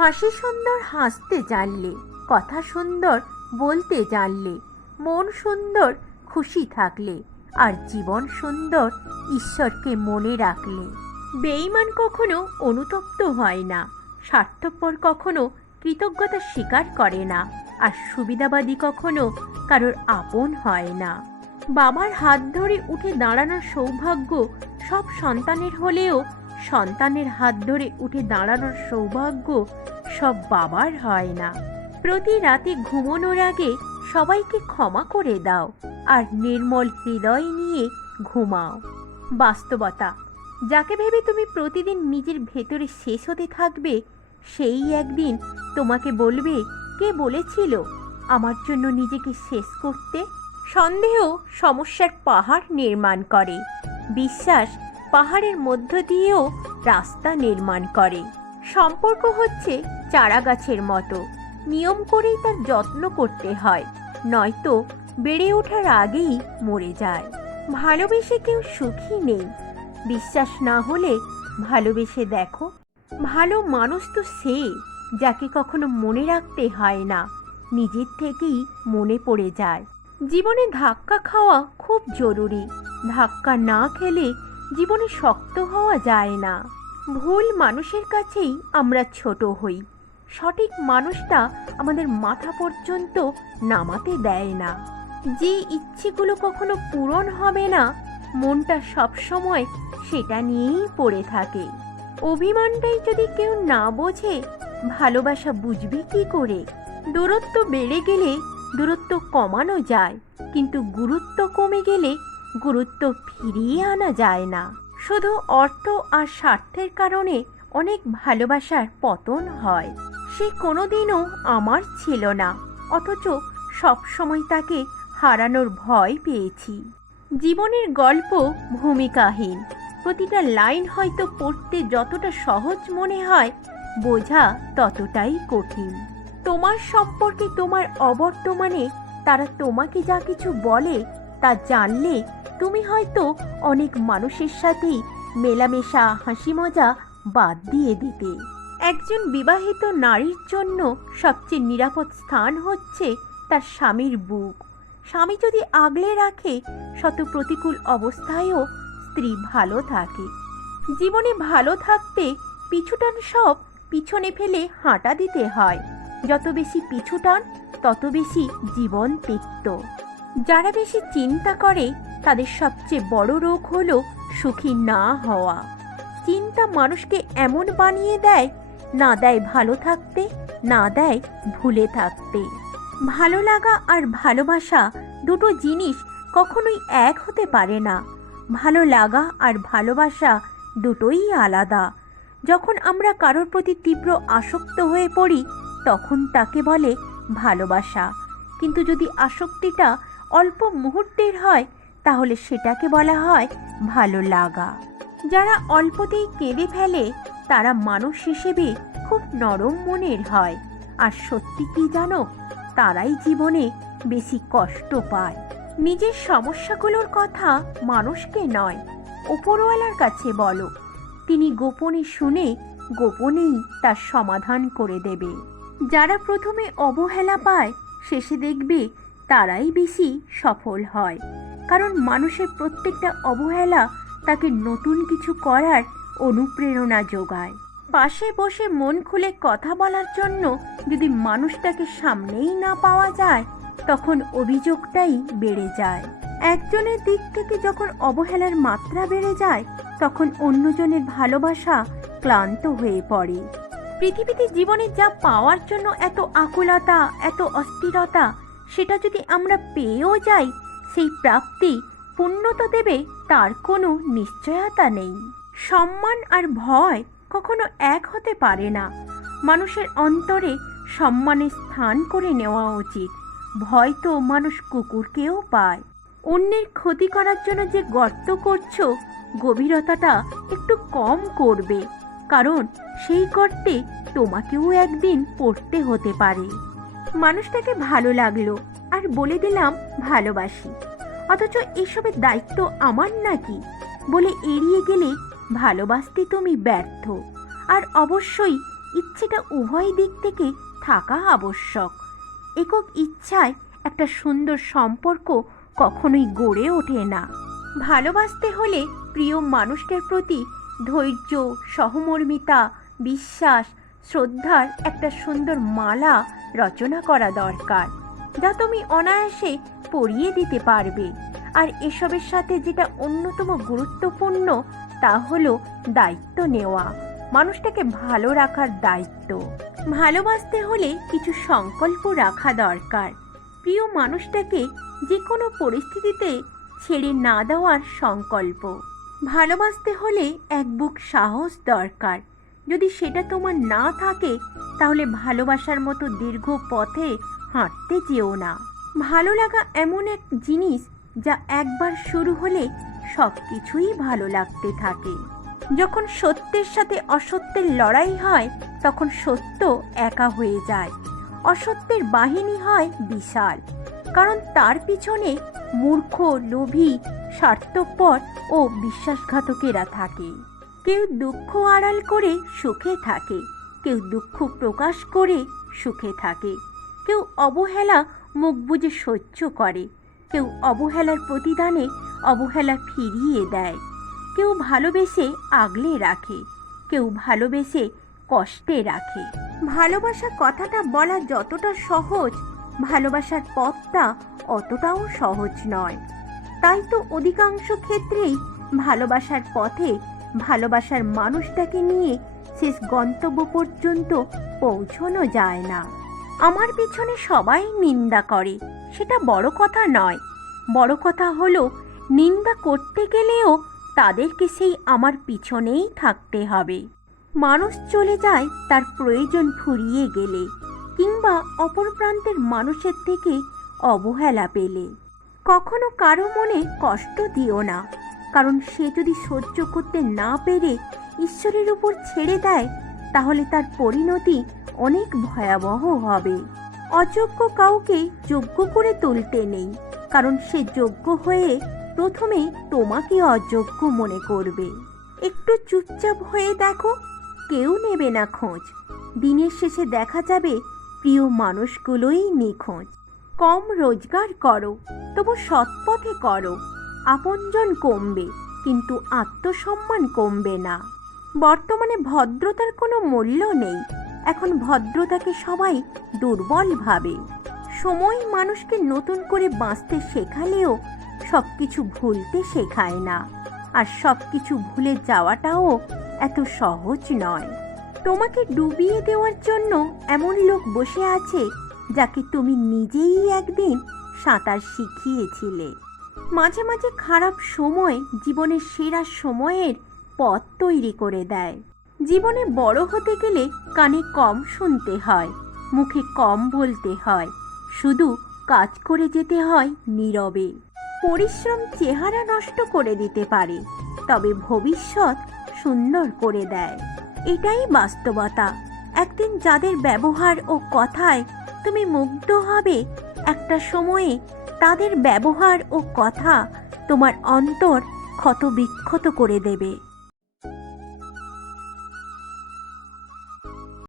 হাসি সুন্দর হাসতে জানলে, কথা সুন্দর বলতে জানলে, মন সুন্দর খুশি থাকলে, আর জীবন সুন্দর ঈশ্বরকে মনে রাখলে। বেঈমান কখনো অনুতপ্ত হয় না, স্বার্থপর কখনো কৃতজ্ঞতা স্বীকার করে না, আর সুবিধাবাদী কখনো কারোর আপন হয় না। বাবার হাত ধরে উঠে দাঁড়ানোর সৌভাগ্য সব সন্তানের হলেও সন্তানের হাত ধরে উঠে দাঁড়ানোর সৌভাগ্য সব বাবার হয় না। প্রতি রাতে ঘুমানোর আগে সবাইকে ক্ষমা করে দাও আর নির্মল হৃদয় নিয়ে ঘুমাও। বাস্তবতা, যাকে ভেবে তুমি প্রতিদিন নিজের ভেতরে শেষ হতে থাকবে, সেই একদিন তোমাকে বলবে, কে বলেছিল আমার জন্য নিজেকে শেষ করতে? সন্দেহ সমস্যার পাহাড় নির্মাণ করে, বিশ্বাস পাহাড়ের মধ্য দিয়েও রাস্তা নির্মাণ করে। সম্পর্ক হচ্ছে চারা গাছের মতো, নিয়ম করেই তার যত্ন করতে হয়, নয়তো বেড়ে ওঠার আগেই মরে যায়। ভালোবেসে কেউ সুখী নেই, বিশ্বাস না হলে ভালোবেসে দেখো। ভালো মানুষ তো সে যাকে কখনো মনে রাখতে হয় না, নিজের থেকেই মনে পড়ে যায়। জীবনে ধাক্কা খাওয়া খুব জরুরি, ধাক্কা না খেলে জীবনে শক্ত হওয়া যায় না। ভুল মানুষের কাছেই আমরা ছোট হই, সঠিক মানুষটা আমাদের মাথা পর্যন্ত নামাতে দেয় না। যে ইচ্ছেগুলো কখনো পূরণ হবে না, মনটা সবসময় সেটা নিয়েই পড়ে থাকে। অভিমানটাই যদি কেউ না বোঝে, ভালোবাসা বুঝবে কি করে? দূরত্ব বেড়ে গেলে দূরত্ব কমানো যায়, কিন্তু গুরুত্ব কমে গেলে গুরুত্ব ফিরিয়ে আনা যায় না। শুধু অর্থ আর স্বার্থের কারণে অনেক ভালোবাসার পতন হয়। সে কোনোদিনও আমার ছিল না, অথচ সবসময় তাকে হারানোর ভয় পেয়েছি। জীবনের গল্প ভূমিকাহীন, প্রতিটা লাইন হয়তো পড়তে যতটা সহজ মনে হয়, বোঝা ততটাই কঠিন। তোমার সম্পর্কে তোমার অবর্তমানে তারা তোমাকে যা কিছু বলে তা জানলে তুমি হয়তো অনেক মানুষের সাথেই মেলামেশা হাসি মজা বাদ দিয়ে দিতে। একজন বিবাহিত নারীর জন্য সবচেয়ে নিরাপদ স্থান হচ্ছে তার স্বামীর বুক। স্বামী যদি আগলে রাখে, শত প্রতিকূল অবস্থায়ও স্ত্রী ভালো থাকে। জীবনে ভালো থাকতে পিছুটান সব পিছনে ফেলে হাঁটা দিতে হয়। যত বেশি পিছুটান, তত বেশি জীবন তিক্ত। যারা বেশি চিন্তা করে তাদের সবচেয়ে বড় রোগ হলো সুখী না হওয়া। চিন্তা মানুষকে এমন বানিয়ে দেয়, না দেয় ভালো থাকতে, না দেয় ভুলে থাকতে। ভালো লাগা আর ভালোবাসা দুটো জিনিস কখনোই এক হতে পারে না। ভালো লাগা আর ভালোবাসা দুটোই আলাদা। যখন আমরা কারোর প্রতি তীব্র আসক্ত হয়ে পড়ি, তখন তাকে বলে ভালোবাসা, কিন্তু যদি আসক্তিটা অল্প মুহূর্তের হয়, তাহলে সেটাকে বলা হয় ভালো লাগা। যারা অল্পতেই কেঁদে ফেলে, তারা মানুষ হিসেবে খুব নরম মনের হয়। আর সত্যি কি জানো, তারাই জীবনে বেশি কষ্ট পায়। নিজের সমস্যাগুলোর কথা মানুষকে নয়, ওপরওয়ালার কাছে বলো, তিনি গোপনে শুনে গোপনেই তার সমাধান করে দেবে। যারা প্রথমে অবহেলা পায়, শেষে দেখবে তারাই বেশি সফল হয়, কারণ মানুষের প্রত্যেকটা অবহেলা তাকে নতুন কিছু করার অনুপ্রেরণা যোগায়। পাশে বসে মন খুলে কথা বলার জন্য যদি মানুষটাকে সামনেই না পাওয়া যায়, তখন অভিযোগটাই বেড়ে যায়। একজনের দিক থেকে যখন অবহেলার মাত্রা বেড়ে যায়, তখন অন্যজনের ভালোবাসা ক্লান্ত হয়ে পড়ে। পৃথিবীতে জীবনে যা পাওয়ার জন্য এত আকুলতা, এত অস্থিরতা, সেটা যদি আমরা পেয়েও যাই, সেই প্রাপ্তি পূর্ণতা দেবে তার কোনো নিশ্চয়তা নেই। সম্মান আর ভয় কখনো এক হতে পারে না। মানুষের অন্তরে সম্মানের স্থান করে নেওয়া উচিত। ভয় তো মানুষ কুকুরকেও পায়। অন্যের ক্ষতি করার জন্য যে গর্ত করছো, গভীরতাটা একটু কম করবে, কারণ সেই গর্তে তোমাকেও একদিন পড়তে হতে পারে। মানুষটাকে ভালো লাগলো আর বলে দিলাম ভালোবাসি, অথচ এসবের দায়িত্ব আমার নাকি বলে এড়িয়ে গেলে ভালোবাসতে তুমি ব্যর্থ। আর অবশ্যই ইচ্ছেটা উভয় দিক থেকে থাকা আবশ্যক। একক ইচ্ছায় একটা সুন্দর সম্পর্ক কখনোই গড়ে ওঠে না। ভালোবাসতে হলে প্রিয় মানুষটার প্রতি ধৈর্য, সহমর্মিতা, বিশ্বাস, শ্রদ্ধার একটা সুন্দর মালা রচনা করা দরকার, যা তুমি অনায়াসে পরিয়ে দিতে পারবে। আর এসবের সাথে যেটা অন্যতম গুরুত্বপূর্ণ তা হলো দায়িত্ব নেওয়া, মানুষটাকে ভালো রাখার দায়িত্ব। ভালোবাসতে হলে কিছু সংকল্প রাখা দরকার। প্রিয় মানুষটাকে যে কোনো পরিস্থিতিতে ছেড়ে না দেওয়ার সংকল্প। ভালোবাসতে হলে এক বুক সাহস দরকার। যদি সেটা তোমার না থাকে তাহলে ভালোবাসার মতো দীর্ঘ পথে হাঁটতে যেও না। ভালো লাগা এমন এক জিনিস যা একবার শুরু হলে সব কিছুই ভালো লাগতে থাকে। যখন সত্যের সাথে অসত্যের লড়াই হয় তখন সত্য একা হয়ে যায়, অসত্যের বাহিনী হয় বিশাল, কারণ তার পিছনে মূর্খ, লোভী, স্বার্থপর ও বিশ্বাসঘাতকেরা থাকে। কেউ দুঃখ আড়াল করে সুখে থাকে, কেউ দুঃখ প্রকাশ করে সুখে থাকে, কেউ অবহেলা মুখ বুজে সহ্য করে, কেউ অবহেলার প্রতিদানে অবহেলা ফিরিয়ে দেয়, কেউ ভালোবেসে আগলে রাখে, কেউ ভালোবেসে কষ্টে রাখে। ভালোবাসা কথাটা বলা যতটা সহজ, ভালোবাসার পথটা অতটাও সহজ নয়। তাই তো অধিকাংশ ক্ষেত্রেই ভালোবাসার পথে ভালোবাসার মানুষটাকে নিয়ে শেষ গন্তব্য পর্যন্ত পৌঁছানো যায় না। আমার পিছনে সবাই নিন্দা করে, সেটা বড় কথা নয়। বড় কথা হলো নিন্দা করতে গেলেও তাদেরকে সেই আমার পিছনেই থাকতে হবে। মানুষ চলে যায় তার প্রয়োজন ফুরিয়ে গেলে, কিংবা অপর প্রান্তের মানুষের থেকে অবহেলা পেলে। কখনো কারো মনে কষ্ট দিও না, কারণ সে যদি সহ্য করতে না পেরে ঈশ্বরের উপর ছেড়ে দেয় তাহলে তার পরিণতি অনেক ভয়াবহ হবে। অযোগ্য কাউকে যোগ্য করে তুলতে নেই, কারণ সে যোগ্য হয়ে প্রথমে তোমাকে অযোগ্য মনে করবে। একটু চুপচাপ হয়ে দেখো, কেউ নেবে না খোঁজ। দিনের শেষে দেখা যাবে প্রিয় মানুষগুলোই নিখোঁজ। কম রোজগার করো, তবু সৎপথে করো। আপনজন কমবে কিন্তু আত্মসম্মান কমবে না। বর্তমানে ভদ্রতার কোনো মূল্য নেই। এখন ভদ্রতাকে সবাই দুর্বল ভাবে। সময় মানুষকে নতুন করে বাঁচতে শেখালেও সবকিছু ভুলতে শেখায় না, আর সবকিছু ভুলে যাওয়াটাও এত সহজ নয়। তোমাকে ডুবিয়ে দেওয়ার জন্য এমন লোক বসে আছে যাকে তুমি নিজেই একদিন সাঁতার শিখিয়েছিলে। মাঝে মাঝে খারাপ সময় জীবনের সেরা সময়ের পথ তৈরি করে দেয়। জীবনে বড় হতে গেলে কানে কম শুনতে হয়, মুখে কম বলতে হয়, শুধু কাজ করে যেতে হয় নীরবে। পরিশ্রম চেহারা নষ্ট করে দিতে পারে, তবে ভবিষ্যৎ সুন্দর করে দেয়। এটাই বাস্তবতা। একদিন যাদের ব্যবহার ও কথায় তুমি মুগ্ধ হবে, একটা সময়ে তাদের ব্যবহার ও কথা তোমার অন্তর ক্ষত বিক্ষত করে দেবে।